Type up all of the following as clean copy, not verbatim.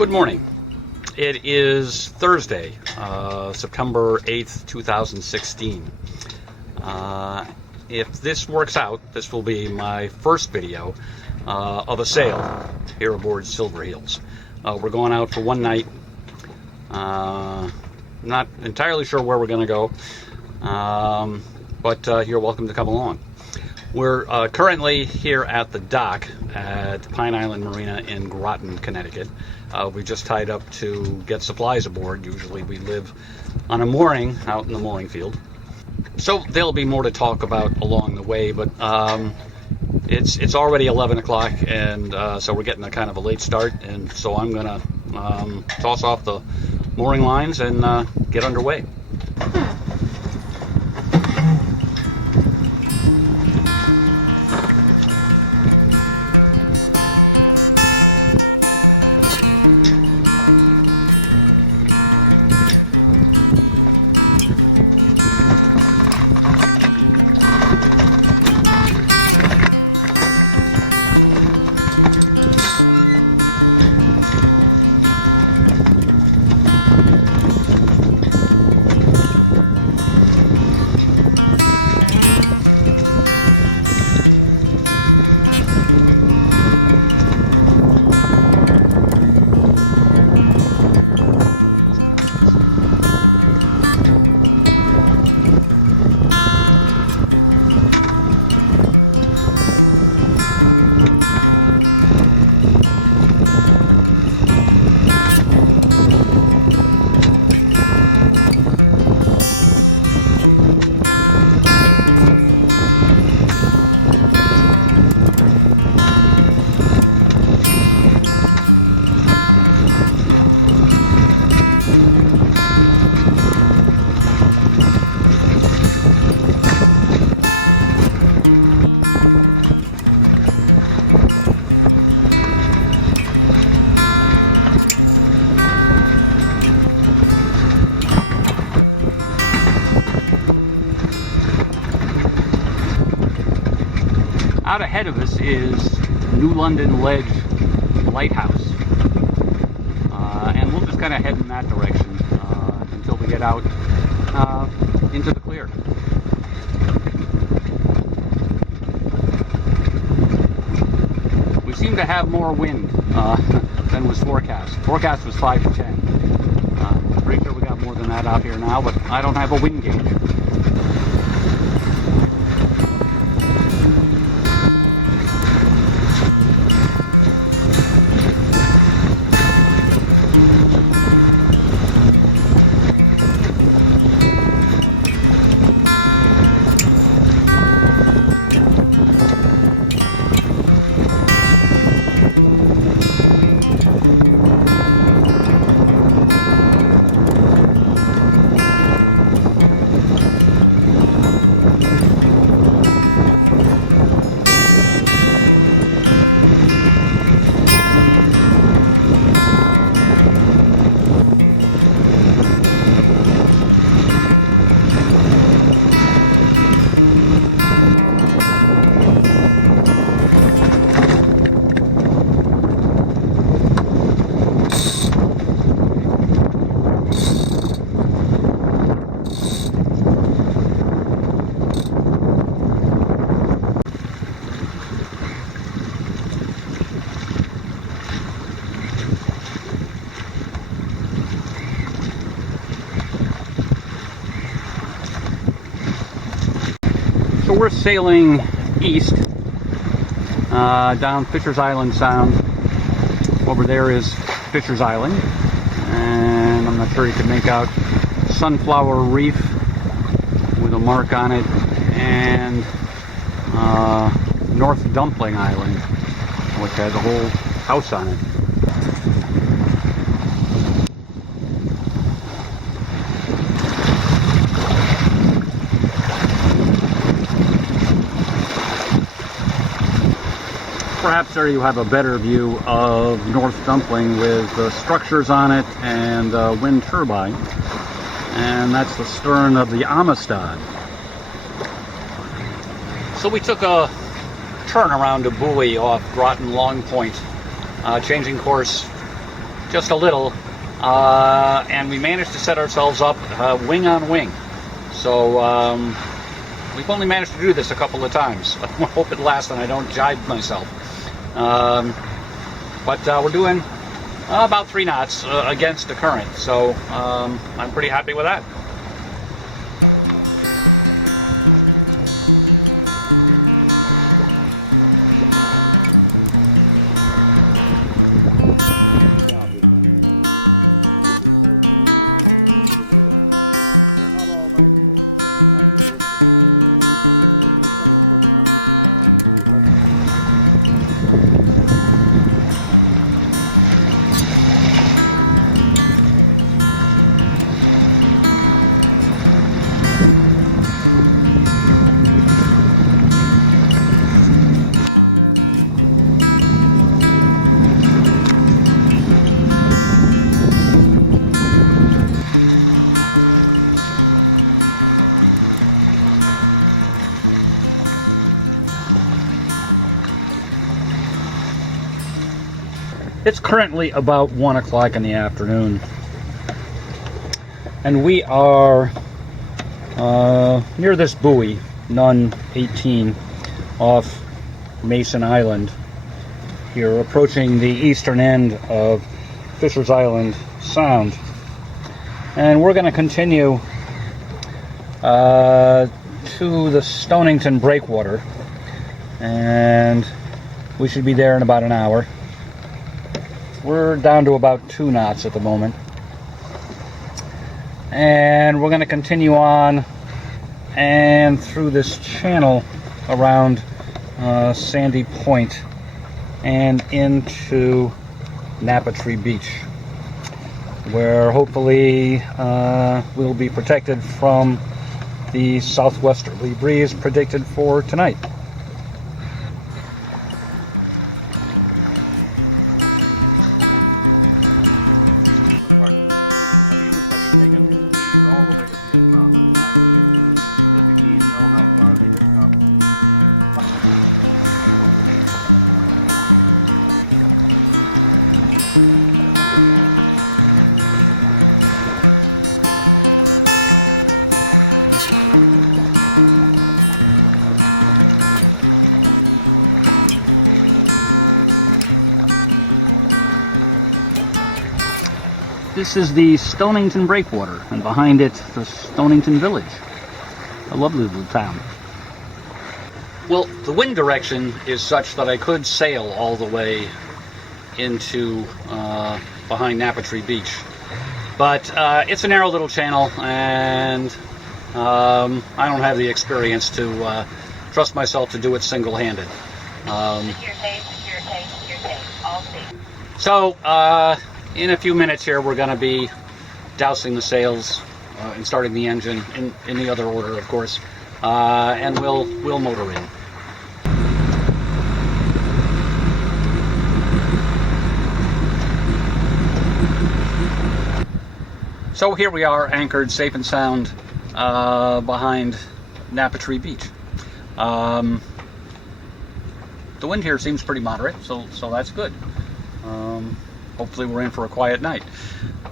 Good morning. It is Thursday, September 8th, 2016. If this works out, this will be my first video of a sail here aboard Silver Heels. We're going out for one night. Not entirely sure where we're going to go, but you're welcome to come along. We're currently here at the dock at Pine Island Marina in Groton, Connecticut. We just tied up to get supplies aboard. Usually we live on a mooring out in the mooring field. So there'll be more to talk about along the way, but it's already 11 o'clock, and so we're getting a kind of a late start, and so I'm going to toss off the mooring lines and get underway. Out ahead of us is New London Ledge Lighthouse, and we'll just kind of head in that direction until we get out into the clear. We seem to have more wind than was forecast. Forecast was 5 to 10. Pretty sure we got more than that out here now, but I don't have a wind gauge. So we're sailing east down Fisher's Island Sound. Over there is Fisher's Island, and I'm not sure you can make out Sunflower Reef with a mark on it, and North Dumpling Island, which has a whole house on it. Perhaps there you have a better view of North Dumpling with the structures on it and wind turbine. And that's the stern of the Amistad. So we took a turn around a buoy off Groton Long Point, changing course just a little, and we managed to set ourselves up wing on wing. So we've only managed to do this a couple of times. I hope it lasts and I don't jibe myself. But we're doing about 3 knots against the current, so I'm pretty happy with that. It's currently about 1 o'clock in the afternoon, and we are near this buoy, Nun 18, off Mason Island, here approaching the eastern end of Fisher's Island Sound. And we're going to continue to the Stonington breakwater, and we should be there in about an hour. We're down to about 2 knots at the moment, and we're going to continue on and through this channel around Sandy Point and into Napatree Beach, where hopefully we'll be protected from the southwesterly breeze predicted for tonight. This is the Stonington breakwater, and behind it, the Stonington village. A lovely little town. Well, the wind direction is such that I could sail all the way into behind Napatree Beach. But it's a narrow little channel, and I don't have the experience to trust myself to do it single-handed. So, in a few minutes here, we're going to be dousing the sails and starting the engine in the other order, of course, and we'll motor in. So here we are, anchored safe and sound behind Napatree Beach. The wind here seems pretty moderate, so that's good. Hopefully we're in for a quiet night.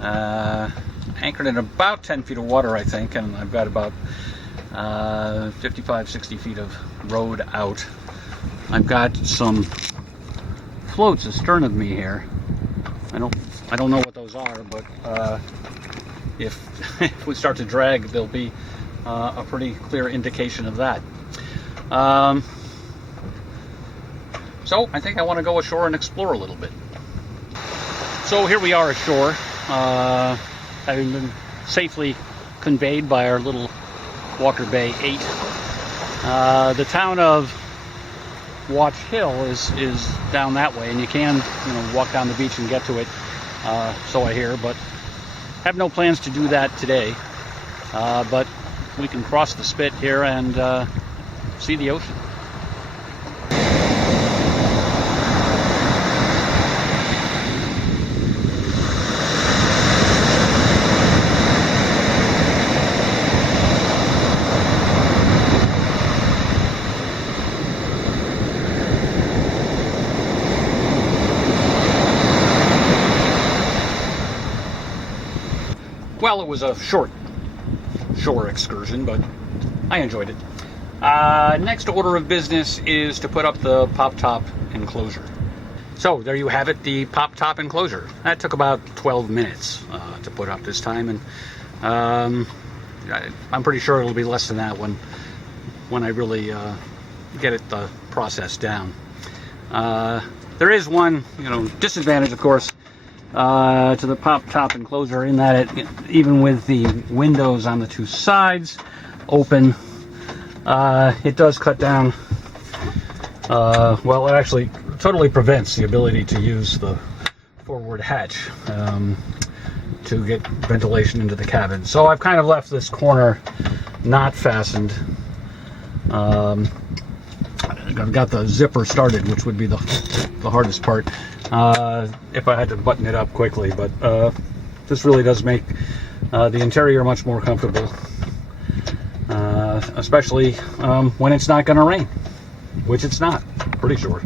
Anchored in about 10 feet of water, I think, and I've got about 55-60 feet of road out. I've got some floats astern of me here. I don't know what those are, but if we start to drag, there'll be a pretty clear indication of that. So I think I want to go ashore and explore a little bit. So here we are ashore, having been safely conveyed by our little Walker Bay 8. The town of Watch Hill is down that way, and you can walk down the beach and get to it, so I hear, but have no plans to do that today. But we can cross the spit here and see the ocean. well, it was a short shore excursion, but I enjoyed it. Next order of business is to put up the pop-top enclosure. So there you have it, the pop-top enclosure. That took about 12 minutes to put up this time, and I'm pretty sure it'll be less than that when I really get it the process down. There is one, disadvantage, of course, to the pop-top enclosure, in that it, even with the windows on the two sides open, it does cut down. Well, it actually totally prevents the ability to use the forward hatch to get ventilation into the cabin. So I've kind of left this corner not fastened. I've got the zipper started, which would be the hardest part if I had to button it up quickly. But this really does make the interior much more comfortable, especially when it's not going to rain, which it's not, pretty sure.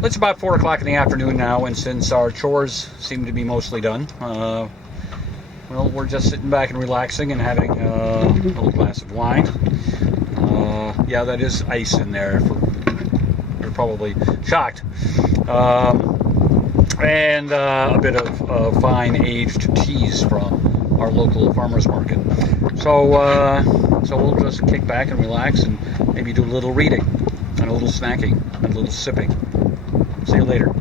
It's about 4 o'clock in the afternoon now, and since our chores seem to be mostly done, well, we're just sitting back and relaxing and having a little glass of wine. Yeah, that is ice in there. You're probably shocked. And a bit of fine aged cheese from our local farmer's market. So we'll just kick back and relax and maybe do a little reading and a little snacking and a little sipping. See you later.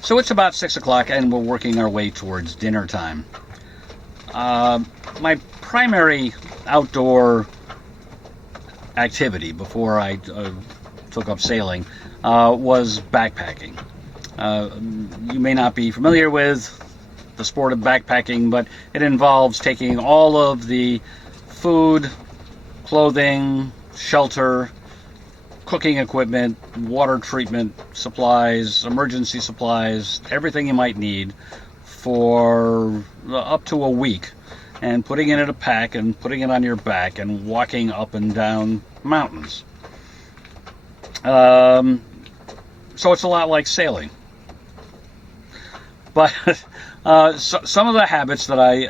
So it's about 6 o'clock and we're working our way towards dinner time. My primary outdoor activity before I took up sailing was backpacking. You may not be familiar with the sport of backpacking, but it involves taking all of the food, clothing, shelter, cooking equipment, water treatment supplies, emergency supplies, everything you might need for up to a week, and putting it in a pack and putting it on your back and walking up and down mountains. So it's a lot like sailing. But some of the habits that I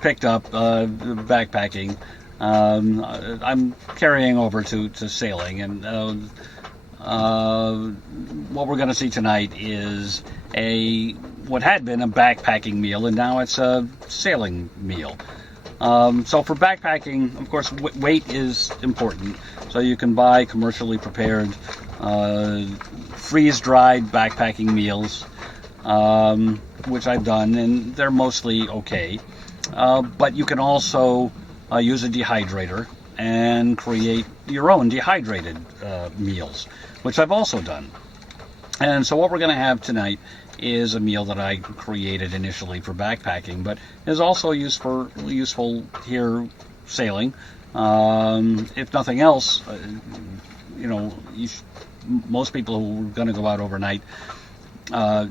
picked up backpacking, I'm carrying over to sailing. And what we're going to see tonight is what had been a backpacking meal, and now it's a sailing meal. So for backpacking, of course, weight is important. So you can buy commercially prepared, freeze-dried backpacking meals, which I've done, and they're mostly okay. But you can also use a dehydrator and create your own dehydrated meals, which I've also done. And so what we're going to have tonight is a meal that I created initially for backpacking, but is also useful here sailing. If nothing else, most people who are going to go out overnight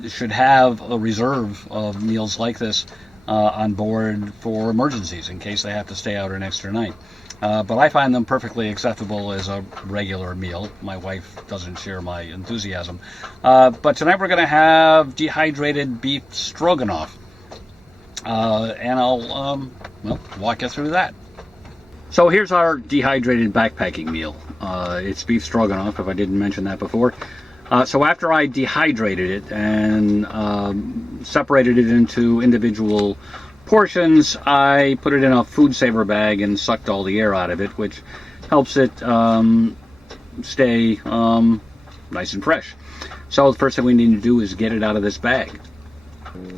should have a reserve of meals like this on board for emergencies in case they have to stay out an extra night. But I find them perfectly acceptable as a regular meal. My wife doesn't share my enthusiasm. But tonight we're going to have dehydrated beef stroganoff. And I'll walk you through that. So here's our dehydrated backpacking meal. It's beef stroganoff, if I didn't mention that before. So after I dehydrated it and separated it into individual portions, I put it in a food saver bag and sucked all the air out of it, which helps it stay nice and fresh. So the first thing we need to do is get it out of this bag.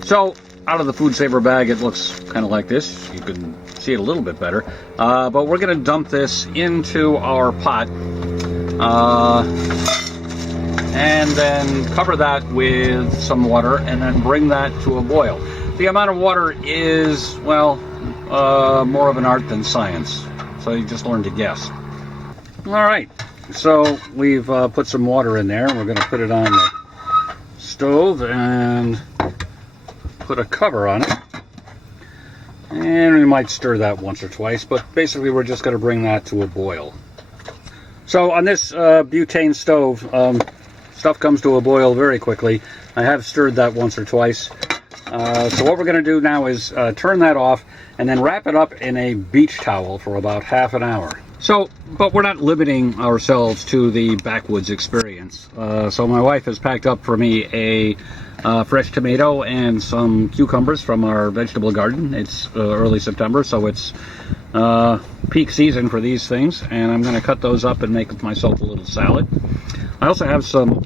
So out of the food saver bag, it looks kind of like this. You can see it a little bit better. But we're going to dump this into our pot and then cover that with some water and then bring that to a boil. The amount of water is, well, more of an art than science. So you just learn to guess. All right, so we've put some water in there. We're going to put it on the stove and put a cover on it. And we might stir that once or twice, but basically we're just going to bring that to a boil. So on this butane stove, stuff comes to a boil very quickly. I have stirred that once or twice. So what we're going to do now is turn that off and then wrap it up in a beach towel for about half an hour. So, but we're not limiting ourselves to the backwoods experience. So my wife has packed up for me a fresh tomato and some cucumbers from our vegetable garden. It's early September, so it's peak season for these things, and I'm going to cut those up and make myself a little salad. I also have some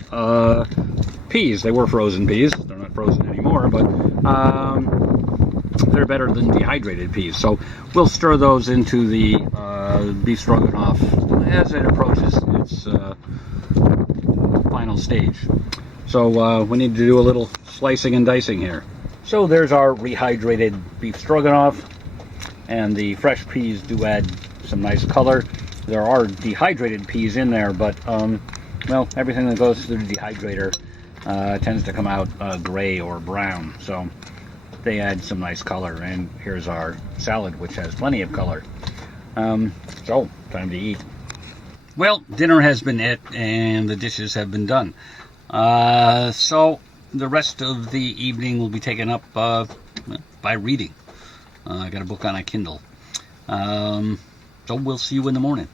peas. They were frozen peas. They're not frozen anymore, but they're better than dehydrated peas. So we'll stir those into the beef stroganoff as it approaches its final stage. So we need to do a little slicing and dicing here. So there's our rehydrated beef stroganoff, and the fresh peas do add some nice color. There are dehydrated peas in there, but well, everything that goes through the dehydrator tends to come out gray or brown, so they add some nice color. And here's our salad, which has plenty of color. So time to eat. Well, dinner has been it, and the dishes have been done. So the rest of the evening will be taken up by reading. I got a book on a Kindle. So we'll see you in the morning.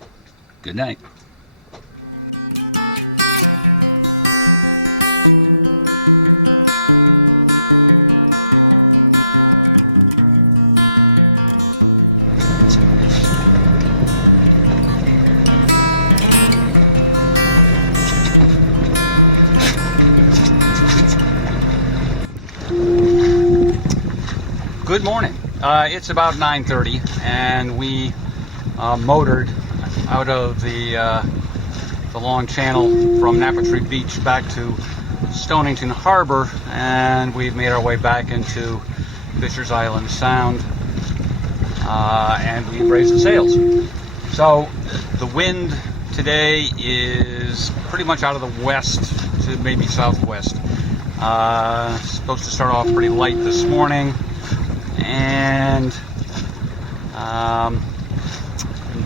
Good night. Good morning. It's about 9:30, and we motored out of the long channel from Napatree Beach back to Stonington Harbor, and we've made our way back into Fisher's Island Sound, and we've raised the sails. So the wind today is pretty much out of the west to maybe southwest. Supposed to start off pretty light this morning, and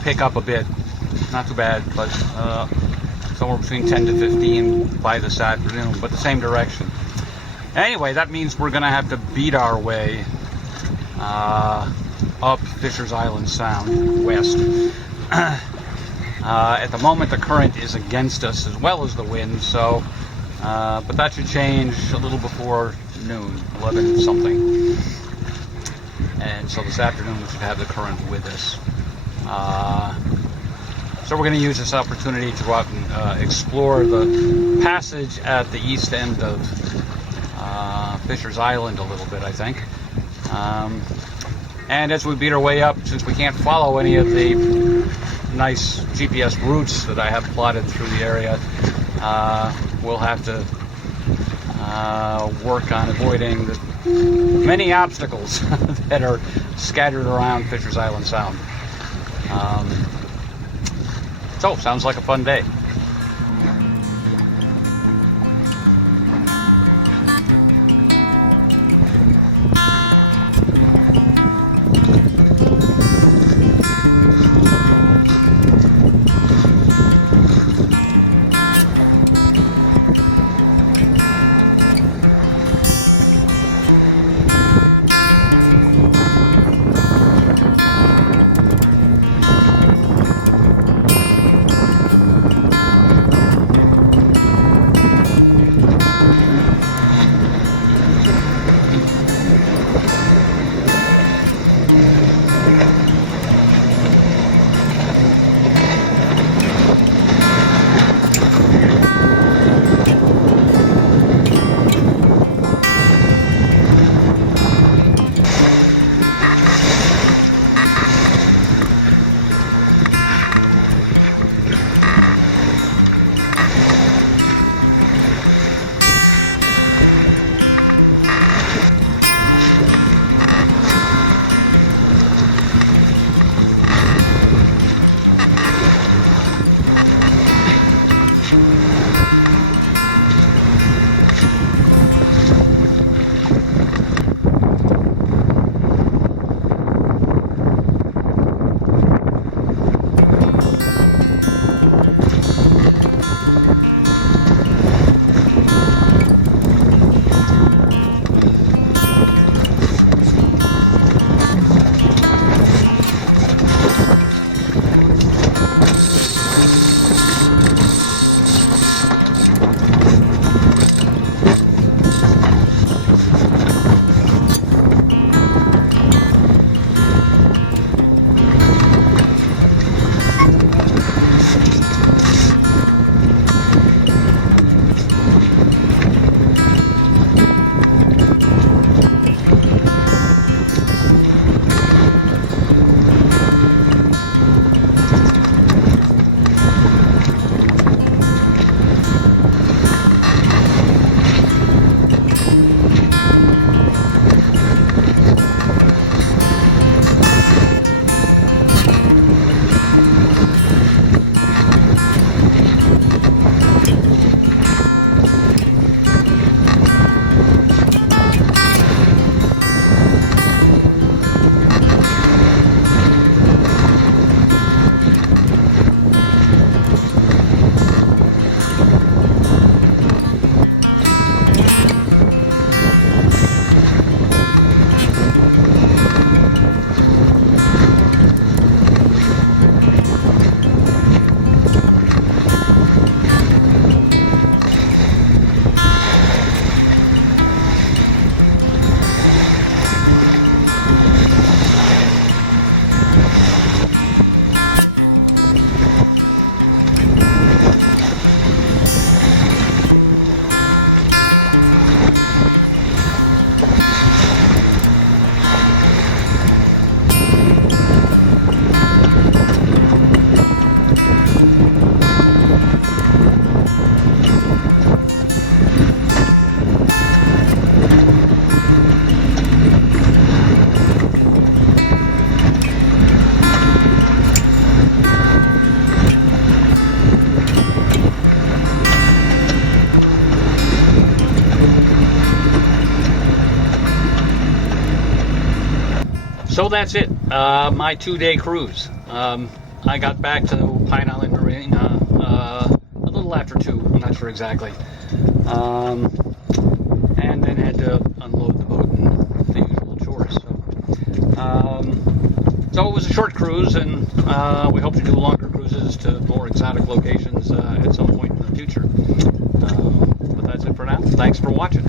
pick up a bit. Not too bad, but somewhere between 10 to 15 by this afternoon, but the same direction. Anyway, that means we're going to have to beat our way up Fisher's Island Sound west. At the moment, the current is against us as well as the wind, so but that should change a little before noon, 11 something. And so this afternoon we should have the current with us. So we're going to use this opportunity to go out and explore the passage at the east end of Fisher's Island a little bit, I think. And as we beat our way up, since we can't follow any of the nice GPS routes that I have plotted through the area, we'll have to work on avoiding the many obstacles that are scattered around Fisher's Island Sound. So, sounds like a fun day. So that's it, my 2-day cruise. I got back to Pine Island Marina a little after 2, I'm not sure exactly, and then had to unload the boat and the usual chores. So it was a short cruise, and we hope to do longer cruises to more exotic locations at some point in the future. But that's it for now. Thanks for watching.